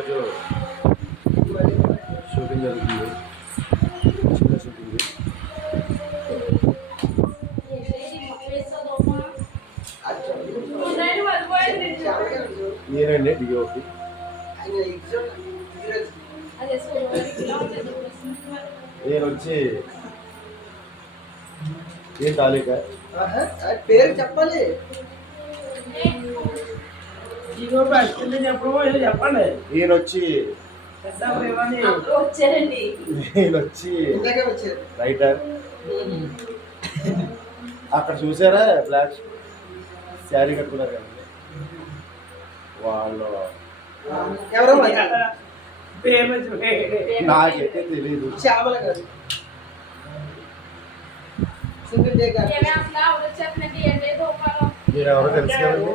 ఈరోజు షూటింగ్ జరుగుతుంది, చిన్న షూటింగ్. నేనండి డిఓపి. నేను వచ్చి ఏం తాలూకా పేరు చెప్పాలి. చెప్పండి. ఈయన వచ్చి రైటర్. అక్కడ చూసారా బ్లాక్ శారీ కట్టుకున్నారు కదండి వాళ్ళు. ఎవరో నాకైతే తెలీదు. శ్యామల గారు, సింగిల్ డే గారు. మీరు ఎవరో తెలుసు కదండి.